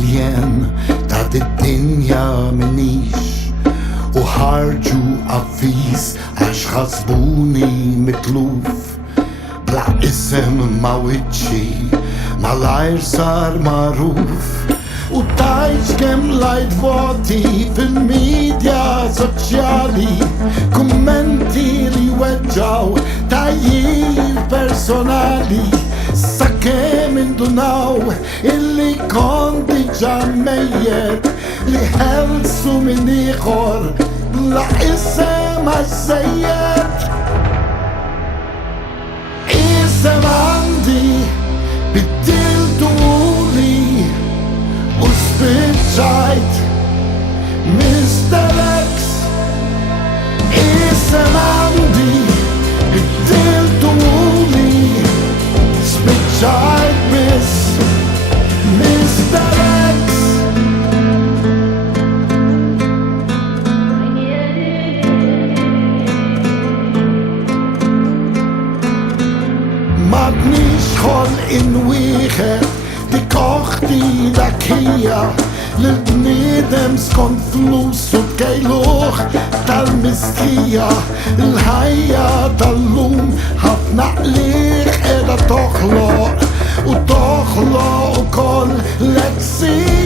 maljen ta' d-dinja minix u ħarġu avviż għax ħasbuni mitluf bla isem ma' wiċċi malajr sar maruf u tajċ kem lajt voti fil-medja soċjali kummenti li weġġaw tajjir personali sakemm indunaw illi konti ġammejjed li ħelsu minn ieħor la isem għaż-żejjed isem għandi biddiltu li u spiċċajt Mr. X isem għandi biddiltu li spiċċajt biss Mr. X M'għadniex ħolqien wieħed dik oħti dak hija l-bniedem skont flus u tkejluh tal-mistħija il-ħajja tal-lum ħafna qliq qiegħda toħloq u toħloq ukoll lezzija